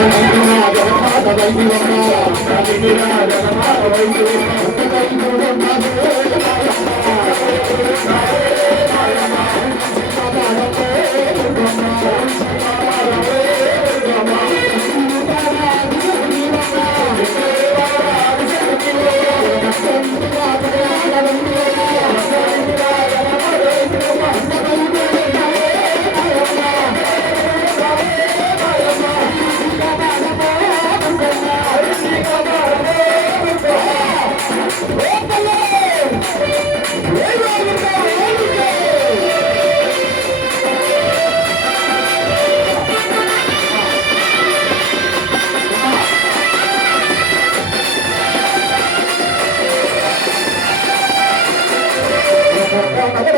జగమాత వైద్యులమ్మ జగమాత వైద్యులమ్మ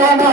I'm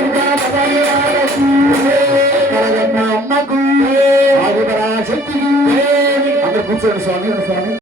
శక్తికి అందరు కూర్చోండి స్వామి స్వామి.